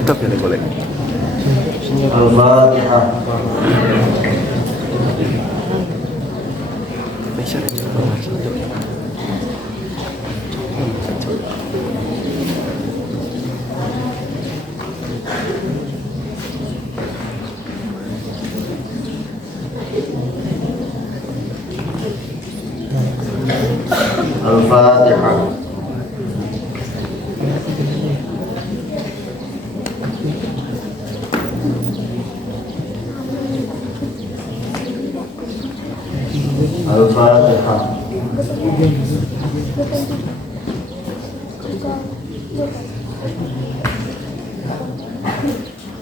Tetap ya boleh. Al-Fatihah. Al-Fatihah. Al-Fatihah.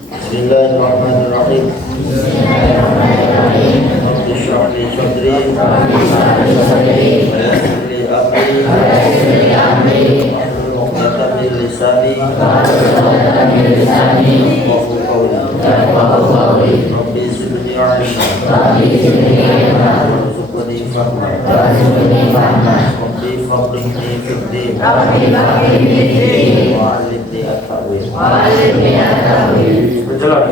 Bismillahirrahmanirrahim. Rabbi shrah li sadri wa yassir li amri wahlul 'uqdatam min lisani yafqahu qawli. Rabbi zidni 'ilma warzuqni fahma Rabbi faqihni fid din wa 'allimni at-ta'wil. Berjalan.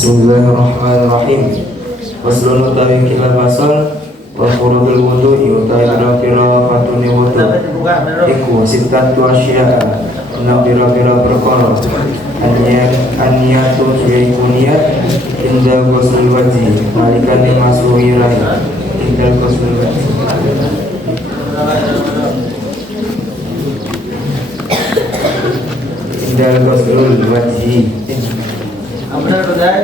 Bismillahirrahmanirrahim. Waslun utawi kila basal wa furudul wudu'i utawi kira-kira fatune wudu iku sitatu asya'a enam kira-kira perkara aniyatu yaiku niat inda ghusl wajhi nalikane masuhi rai inda ghusl wajhi inda ghusl wajhi Apa sudah?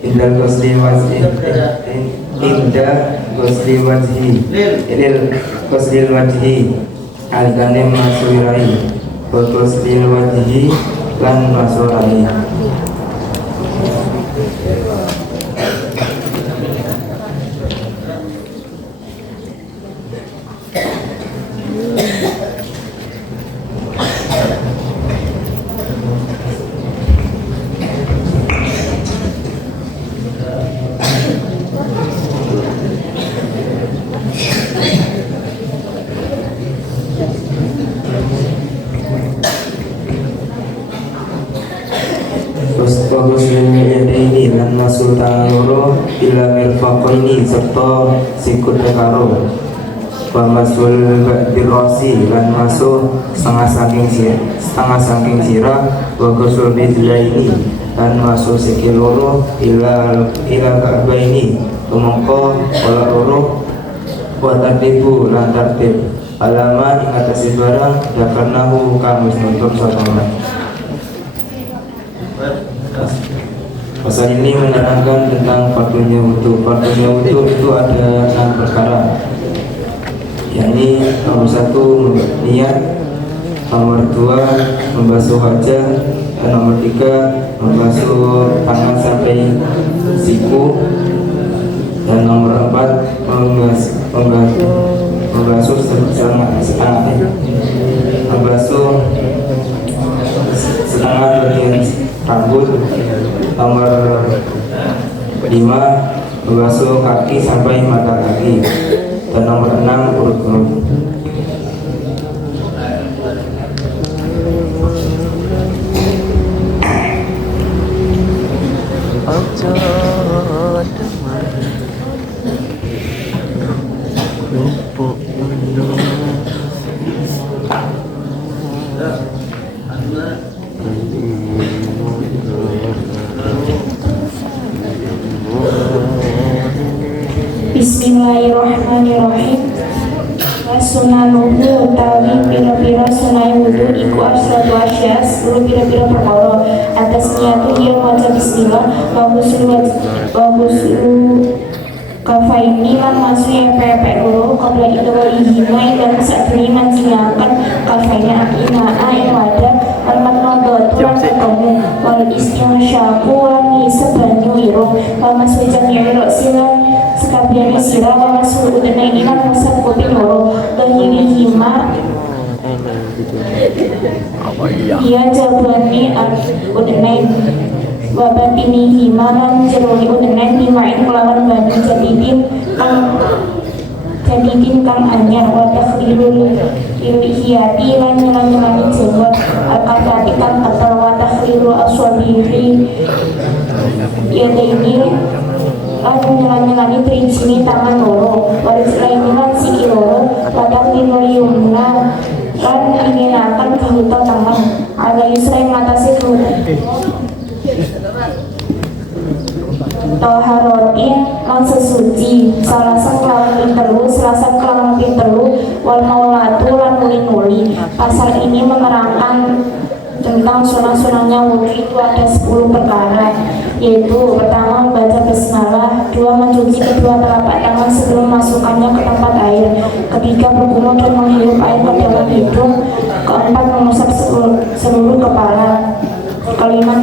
Indah ghusli wajhi indah ghusli wajhi ilil ghusli wajhi algane masurai ghusli wajhi lan masurai. ini lan masul tangan loro ila mirfaqaini serta sikut karo wa masul birrasi lan masuk setengah saking sirah wa ghusl bidlaini lan masuk sikil loro ila ka'baini tumangka wala loro wa tartibu lan tartib alama ing atase barang dakarnahu kang wis nutur sarana. Pasal ini menerangkan tentang fardunya wudu. Fardunya wudu itu ada 6 perkara, yakni nomor 1 niat, nomor 2 membasuh wajah, dan nomor 3 membasuh tangan sampai siku, dan nomor 4 membasuh setengah bagian rambut. Nomor 5 membasuh kaki sampai mata kaki, dan nomor 6 urut-urut. Bismillahirrahmanirrahim. Sunanuhu utawi pira-pira sunai wudu iku asratu asyas pira-pira perkara atas niatu dia maca bismillah wa ghuslu kafaini lan masih epek loro qabla idwalihima dan sakni manjingaken kafaini akina ing wadah lan matnadatu lan ketemu wal istinsyaku lan ngisep banyu irung wa masih jami'i silan sekabehane sira wa masih udene iman musab kuping loro dahiri hima Apa iya? Dia jabani udenain wabat ini himaran jeruni udenain dimain kelawan bani jadidin kang anyar wadah lilihiyati lan nyelani jenggot al-kafati kang katal wadah lilu aswabiri yadaini lan nyelani prinsini tangan loro waris laini lan siki loro wadah lilu yumna lan inginakan kehuta tangan ada yusra yang matasi kehuta toharoti lan sesuci salasan kelawan pinterlu wal maulatu lan muli-muli. Pasal ini menerangkan tentang sunah-sunahnya wudhu itu ada 10 perkara, yaitu pertama membaca basmalah, 2 mencuci kedua telapak tangan sebelum masukkannya ke tempat air, ketiga bergumul dan menghirup air ke dalam hidung, keempat mengusap seluruh kepala, kelima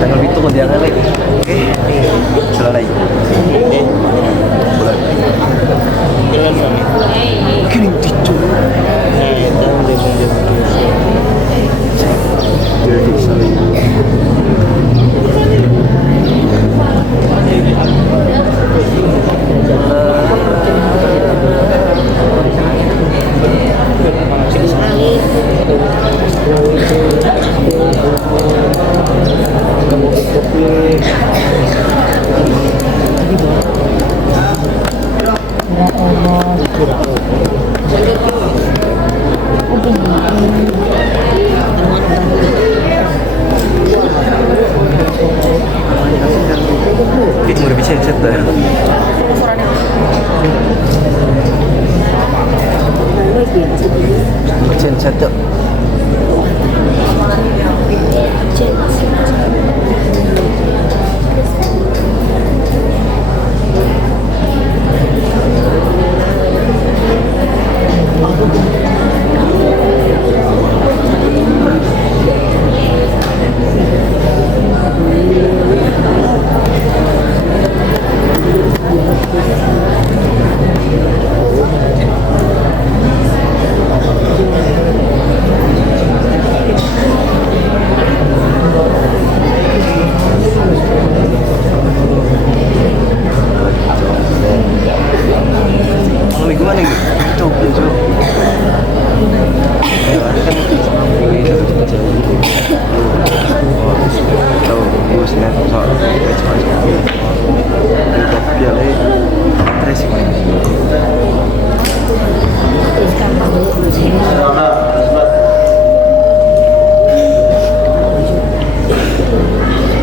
tanggal itu mau diangkat lagi. Oke, selesai. Chen satu.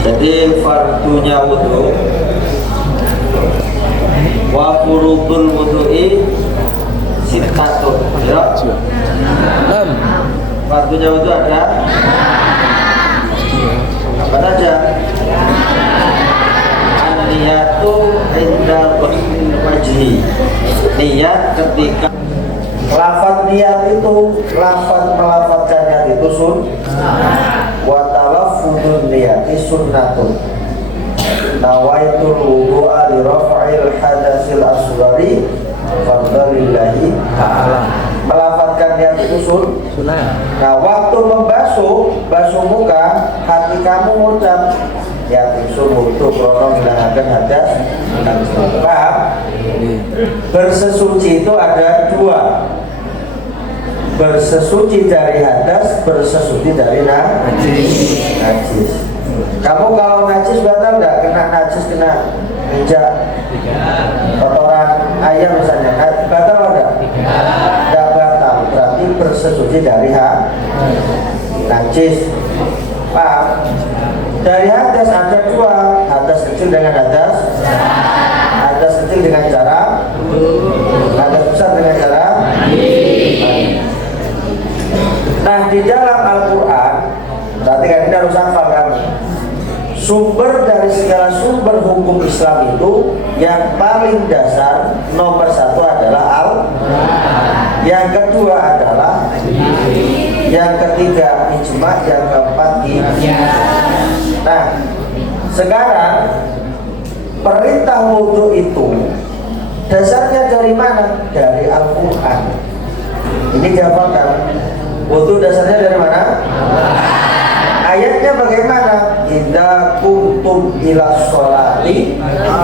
Jadi fardunya wudu wa furudul wudu'i sittatun. Ya. Fardunya wudu ada apa saja? An-niyatu inda ghuslil wajhi. Niat ketika lafaz niat itu, lafaz melafazkan niat itu wa talaffuzun niyati sunnatun. Nawaitul wudu'a li raf'il hadatsil asghari fardalillahi ta'ala. Melafazkan niat itu sunnah. Nah, waktu basuh muka, hati kamu mengucap ya itu krono menghilangkan hadas dan sebab bersesuci itu ada dua, bersesuci dari hadas, bersesuci dari najis. Kamu kalau najis batal enggak? Kena najis, kena injak kotoran ayam misalnya, batal enggak? Enggak batal, berarti bersesuci dari najis. Paham? Dari hadas ada dua, hadas kecil dengan hadas kecil dengan cara, hadas besar dengan cara. Nah, di dalam Al-Quran, berarti kan ini harus hafal kan, sumber dari segala sumber hukum Islam itu yang paling dasar nomor satu adalah yang kedua adalah, yang ketiga ijma, yang keempat Nah, sekarang perintah wudu itu dasarnya dari mana? Dari Al-Quran. Ini dihafalkan. Wudu dasarnya dari mana? Ayatnya bagaimana? Idza kuntum ila sholati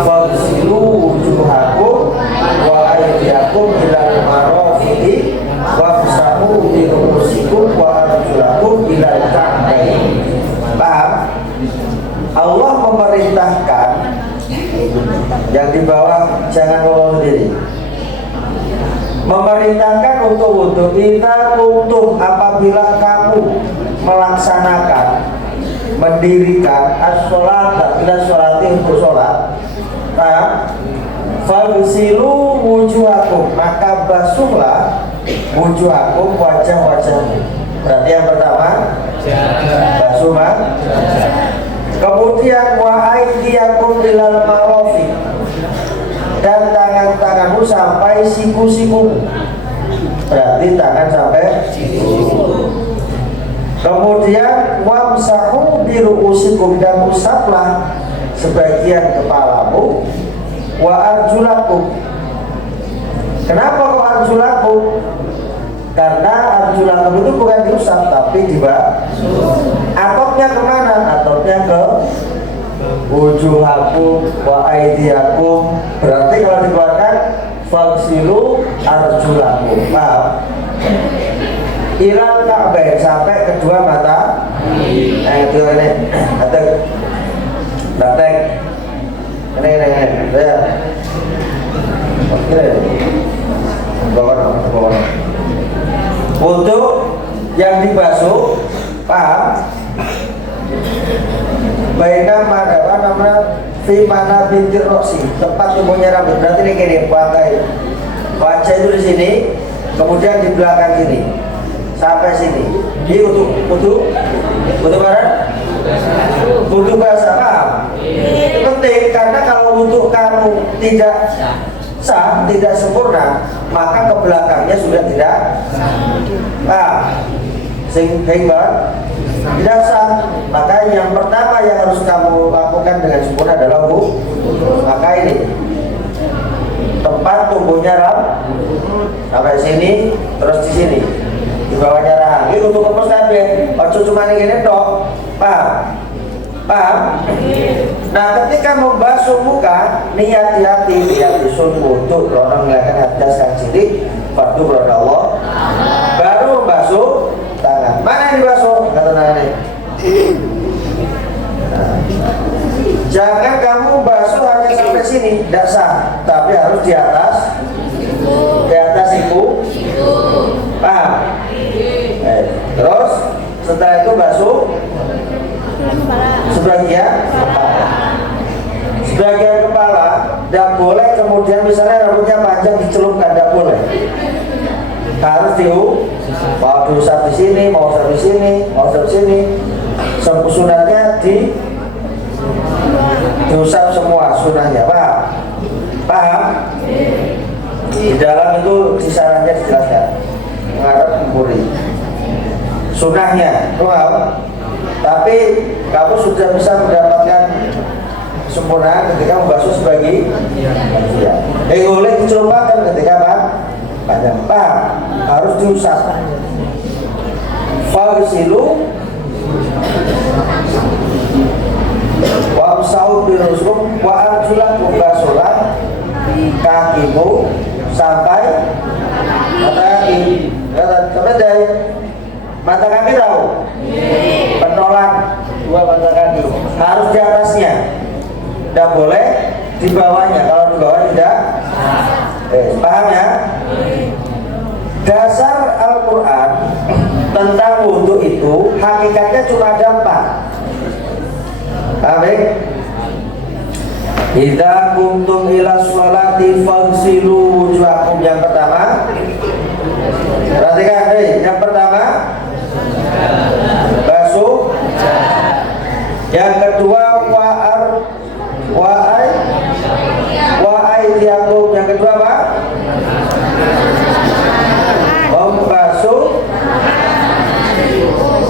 faghsilu wujuhakum wa aydiyakum ila marafiqi wamsahu bi ru'usikum wa arjulakum ila al-ka'bayn. Paham? Allah memerintahkan, yang di bawah jangan ngomong sendiri, memerintahkan untuk wudu. Idza kuntum, apabila kamu melaksanakan, mendirikan as-sholat, ila sholati, untuk sholat, faghsilu wujuhakum, maka basuhlah wujuhakum, wajah-wajahmu. Berarti yang pertama basuh kemudian wa aydiyakum ilal marafiq, dan tangan-tanganmu sampai siku-siku. Berarti tangan sampai siku. Kemudian wamsahu bi ru'usikum, dan usaplah sebagian kepalamu. Wa arjulakum. Kenapa kok arjulakum? Karena arjulakum itu bukan diusap tapi dibasuh. Atopnya kemana? Atopnya ke wujuhakum wa aydiyakum. Berarti kalau dikeluarkan faghsilu arjulakum. Paham? Ilal ka'bayn, sampai kedua mata. Nah, itu ini. Praktek. Ini. Ya. Oke. Bawa. Untuk yang dibasuh, paham? Baiklah, apa namanya? Fi mana bintir roksi, tempat tumbuhnya rambut. Berarti ini gini, pakai wajah itu di sini, kemudian di belakang sini sampai sini. Ini butuh barang, butuh bahasa paham. Itu penting karena kalau wudhu kamu tidak sah, tidak sempurna, maka ke belakangnya sudah tidak paham. Sehingga tidak sah. Maka yang pertama yang harus kamu lakukan dengan sempurna adalah wudhu. Maka ini tempat tumbuhnya sampai sini, terus di sini di bawahnya rahang. Ini untuk kepes kabeh. Ojo cuma ini tok. Paham? Nah, ketika membasuh muka, niat di hati, niat disun untuk krono melakukan hadas kang cilik, fardu krono Allah. Baru membasuh tangan. Mana yang dibasuh? Kata tangannya. Nah, jangan kamu basuh hanya sampai sini, tidak sah, tapi harus di atas siku. Paham? Terus setelah itu basuh sebagian kepala. Tidak boleh kemudian misalnya rambutnya panjang dicelupkan, tidak boleh. Harus mau diusap di sini, mau usap di sini, mau usap di sini. Sunatnya diusap semua sunahnya. Paham? Di dalam itu kisarannya dijelaskan menghadap kumpuri sunahnya, paham? Tapi kamu sudah bisa mendapatkan kesempurnaan ketika membasuh sebagai boleh dicelupkan ketika panjang. Paham? Harus diusap. Fagsilu wamsahu birusum wa arjulakum basulah kakimu sampai mata kaki. Sampai dari mata kaki tahu? Pentolan dua mata kaki harus di atasnya, tidak boleh di bawahnya. Kalau di bawah tidak. Paham ya? Dasar Al-Quran tentang wudhu itu hakikatnya cuma ada 4. Paham? Idza kuntum ila sholati fagsilu wujuhakum. Yang pertama, perhatikan yang pertama basuh. Yang kedua wa'aidiyakum. Yang kedua apa? Membasuh.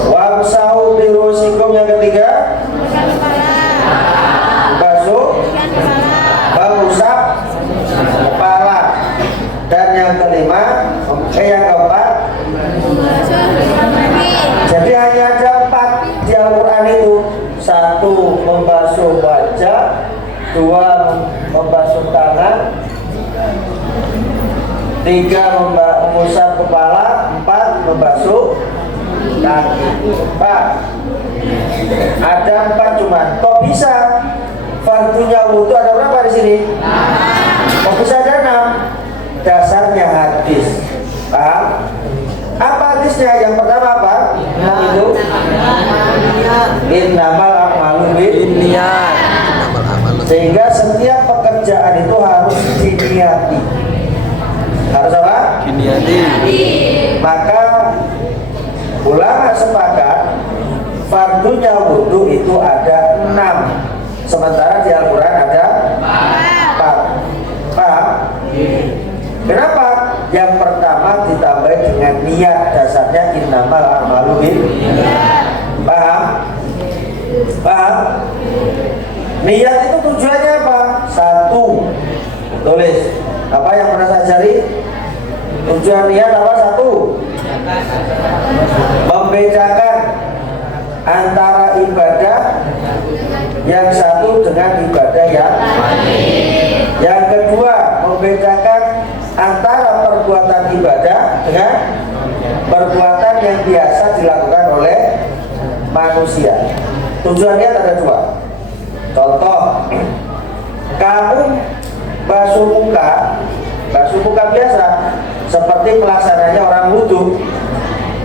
Wamsahu birusikum. Yang ketiga mengusap kepala. Dan yang kelima, yang keempat, jadi hanya ada 4 di Al-Quran itu. 1 membasuh wajah, 2 membasuh tangan, 3 mengusap kepala, 4 membasuh kaki. Ada 4 cuman. Kok bisa? Fardunya wudhu ada berapa di sini? Kok bisa ada 6? Dasarnya hadis. Paham? Apa hadisnya? Yang pertama apa? Itu innamal a'malu binniyat. Sehingga setiap pekerjaan itu harus diniati. Harus apa? Diniati. Maka ulama sepakat fardunya wudhu itu ada 6. Sementara di Al-Quran ada 4. Paham? Kenapa? Yang pertama ditambah dengan niat. Dasarnya innamal a'malu binniyat. Paham? Niat itu tujuannya apa? 1. Tulis. Apa yang pernah saya ajari? Tujuan niat apa? 1. Membedakan antara ibadah yang satu dengan ibadah yang kedua, membedakan antara perbuatan ibadah dengan perbuatan yang biasa dilakukan oleh manusia. Tujuannya ada 2. Contoh, kamu basuh muka biasa seperti pelaksananya orang wudhu.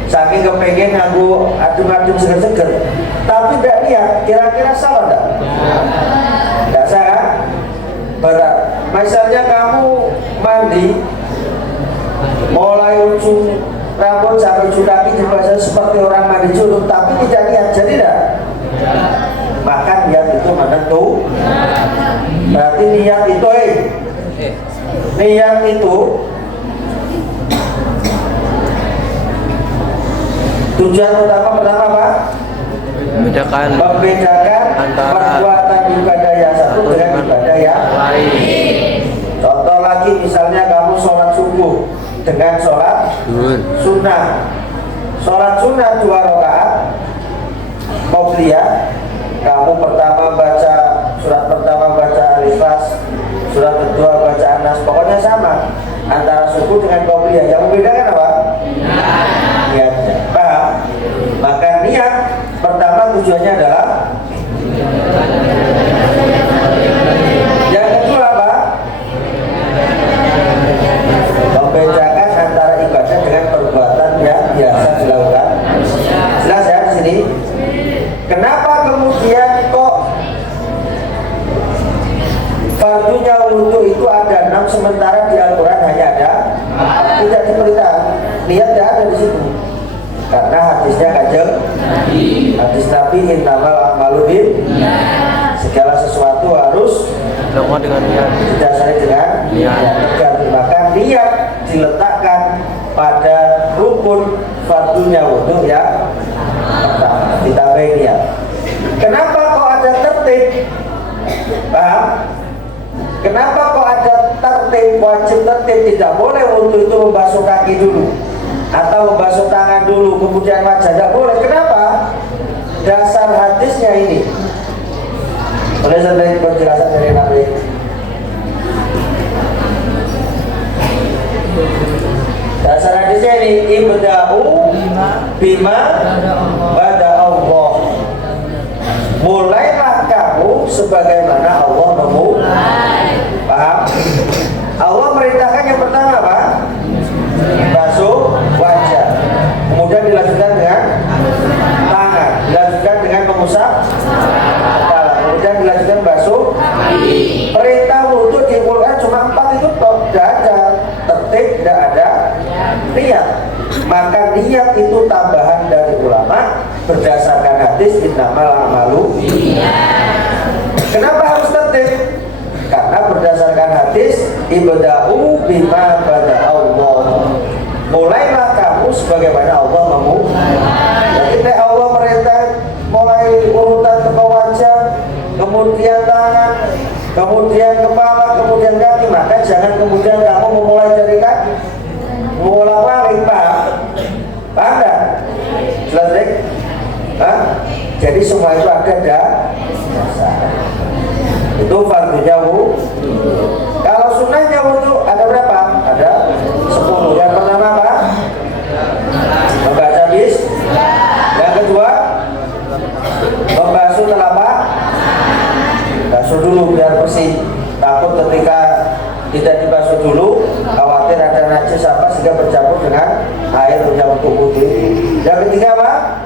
Saking kepengen nganggu adem-adem seger-seger, tapi tidak lihat, kira-kira salah enggak? Tidak salah. Misalnya kamu mandi mulai ujung rambut sampai ujung kaki dibaca seperti orang mandi junub, tapi tidak niat, jadi tidak. Maka niat itu menentu. Berarti niat itu niat itu tujuan utama pertama apa? Membedakan antara perbuatan ibadah yang satu dengan ibadah yang lain. Contoh lagi, misalnya kamu sholat subuh dengan sholat sunnah. Sholat sunnah 2 rakaat qobliyah, kamu pertama baca surat pertama baca Al-Ikhlas, surat kedua baca An-Nas, pokoknya sama antara subuh dengan qobliyah. Yang membedakan apa? Niatnya. Paham? Maka niat pertama tujuannya adalah, yang kedua apa? Membedakan antara ibadah dengan perbuatan yang biasa dilakukan. Jelas ya di sini? Kenapa kemudian kok fardunya wudhu itu ada 6 sementara di Al-Quran hanya ada tidak diberitakan? Niat tidak ada di situ. Karena hadisnya Kanjeng hadis Nabi, innamal a'malu binniyat, segala sesuatu harus dilakukan dengan niat, didasari dengan niat. Maka niat diletakkan pada rukun fardunya wudhu ya pertama, ditambahin niat. Kenapa kok ada tertib? Paham? Kenapa kok ada tertib, wajib tertib, tidak boleh wudhu itu membasuh kaki dulu atau membasuh tangan dulu kemudian wajah, tidak boleh. Kenapa? Dasar hadisnya ini. Boleh saya penjelasan dari Nabi? Dasar hadisnya ini, ibda'u bima bada Allah. Mulailah kamu sebagaimana Allah memulai. Paham? Allah merintahkan yang pertama apa? Basuh wajah, kemudian dilanjutkan dengan tangan, dilanjutkan dengan mengusap kepala, kemudian dilanjutkan basuh. Perintah wudhu di Quran cuma 4 itu toh, tidak ada tertib, tidak ada niat. Maka niat itu tambahan dari ulama berdasarkan hadis innamal a'malu binniyat. Kenapa harus tertib? Karena berdasarkan hadis ibda'u bima bada Allah. Mulailah kamu sebagaimana Allah memulai. Jadi Allah merintah mulai urutan ke wajah, kemudian tangan, kemudian kepala, kemudian kaki, maka jangan kemudian kamu memulai dari kaki, mengulang-ulang. Paham enggak? Jelas deh? Jadi semua itu ada dasar. Itu fardunya wudhu. Kalau sunnahnya wudhu ada berapa? Ada 10. Yang pertama apa? Membaca bis. Yang kedua, membasuh telapak. Basuh dulu biar bersih. Takut ketika tidak dibasuh dulu, khawatir ada najis apa sehingga bercampur dengan air yang untuk wudhu. Yang ketiga apa?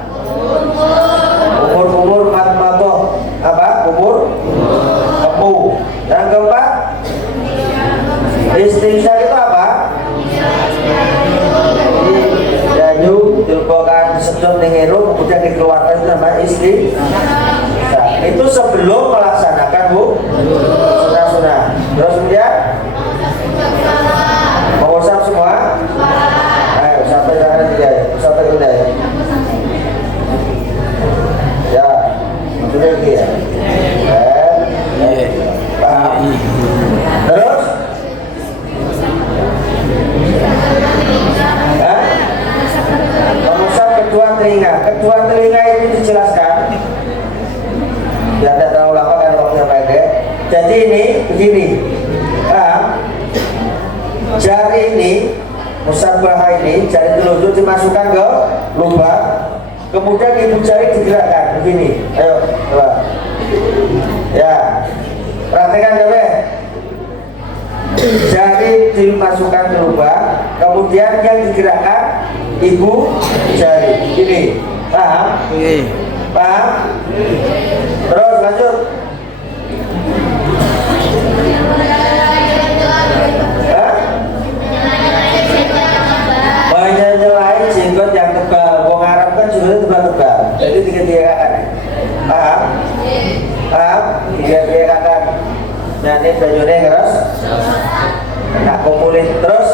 Umur matmatoh. Apa? Umur kemu. Yang keempat, istinsya itu apa? Yanyu dilbokan disedot nengeru kemudian dikeluarkan, itu namanya istinsya. Itu sebelum melaksanakan sunnah-sunnah. Terus kemudian mengusap semua. Ayo sampai tangan 3 ya, sampai udah ya. Ya, maksudnya gitu ya. Paham? Terus mengusap kedua telinga. Kedua telinga ini dijelaskan biar tidak terlalu lama kan waktunya pendek. Jadi ini begini, jari ini, musabah ini, jari telunjuk dimasukkan ke lubang, kemudian ibu jari digerakkan begini. Ayo coba. Ya, praktekkan coba. Jari dimasukkan ke lubang, kemudian yang digerakkan ibu jari. Ini, paham? Paham? Terus lanjut. Jadi tiga kakak. Paham? Paham? Tiga kakak. Nyanyi banyune terus. Nak kumpulin terus.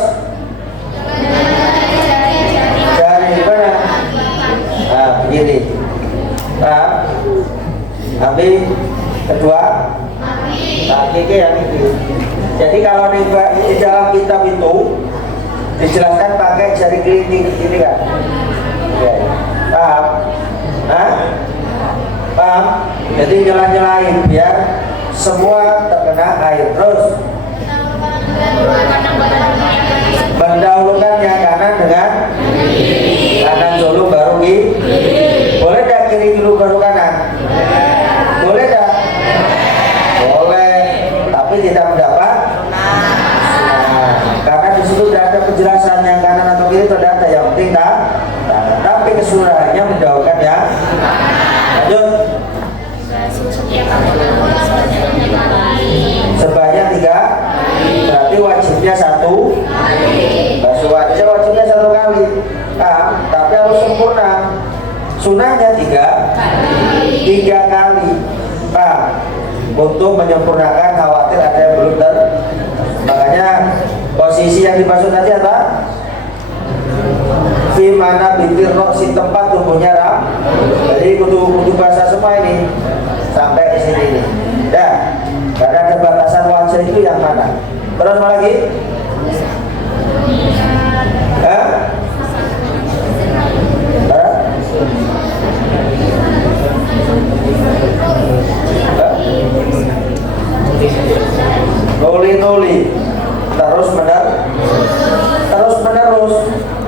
Dari mana? Nah, begini. Paham? Habis kedua. Kaki yang ini. Jadi kalau di dalam kitab itu dijelaskan pakai jari kelingking ini kan. Ya. Paham? Hah? Paham? Jadi nyela-nyelain biar semua terkena air. Terus mendahulukannya kanan dengan kanan dulu baru kiri. Boleh tidak kiri dulu baru kanan? Boleh tidak? Boleh, tapi tidak mendapat. Karena di situ tidak ada penjelasan yang kanan atau kiri, tidak ada. Yang penting tak. Tapi kesunahannya mendahulukan ya. Lanjut. Sebanyak 3, berarti wajibnya 1. Basuh wajah wajibnya 1 kali. Tapi harus sempurna. Sunahnya 3 kali. Untuk menyempurnakan, khawatir ada yang belum makanya posisi yang dimaksud nanti apa? Di mana bintir roksi tempat tumbuhnya ram. Jadi kudu bahasa semua ini sampai ke sini ini. Ya, karena ada batasan wajah itu yang mana? Terus apa lagi? Nuli terus menerus.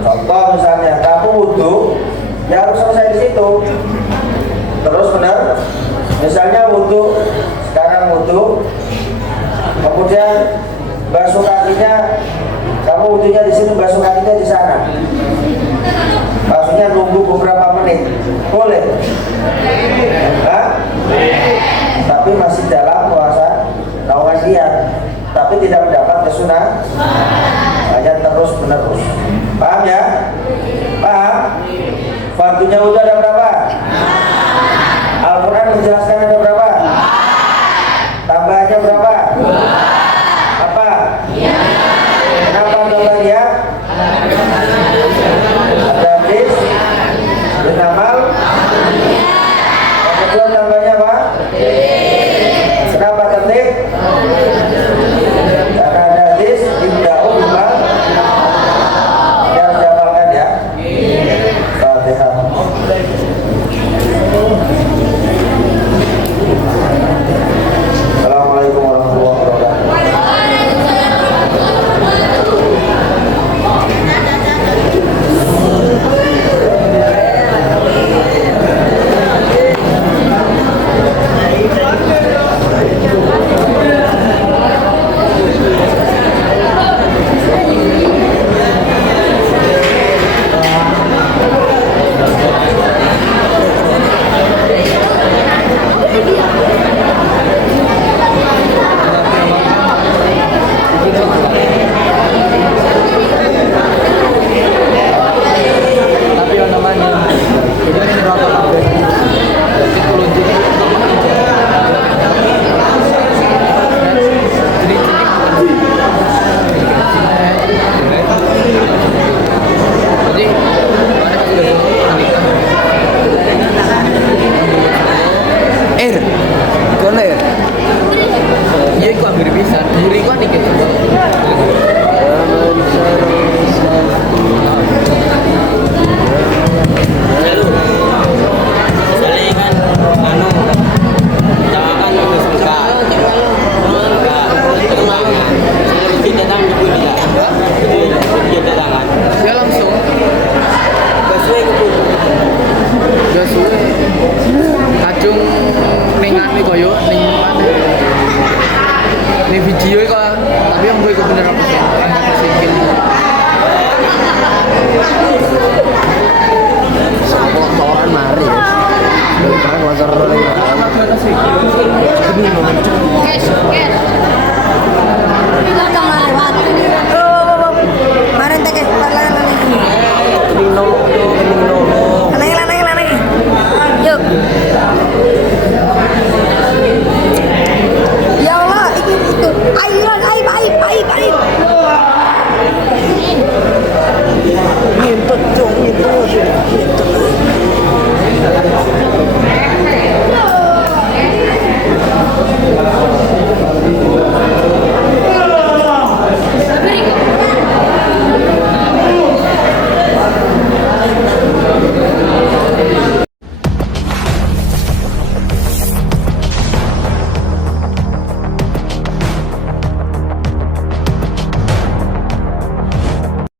Contoh misalnya kamu wudhu, ya harus selesai di situ. Terus misalnya wudhu, sekarang wudhu, kemudian basuh kakinya, kamu wudhunya di sini, basuh kakinya di sana. Maksudnya nunggu beberapa menit, boleh? Tapi masih dalam puasa nawaziat, tapi tidak mendapat kesunah, hanya terus menerus. Paham ya? Paham? Fardunya wudhu ada berapa? Al-Quran menjelaskan ada berapa? Tambahannya berapa? Apa? Kenapa tambahannya? Ada hadis, beramal. Yang kedua tambahnya apa? Kenapa tertib? Karena ada hadis ibda'u bimal. Yang harus dihafalkan ya. Fatihah. Assalamualaikum warahmatullahi wabarakatuh. Ning video kok, tapi yang gue bener apa sih? Angkat sih.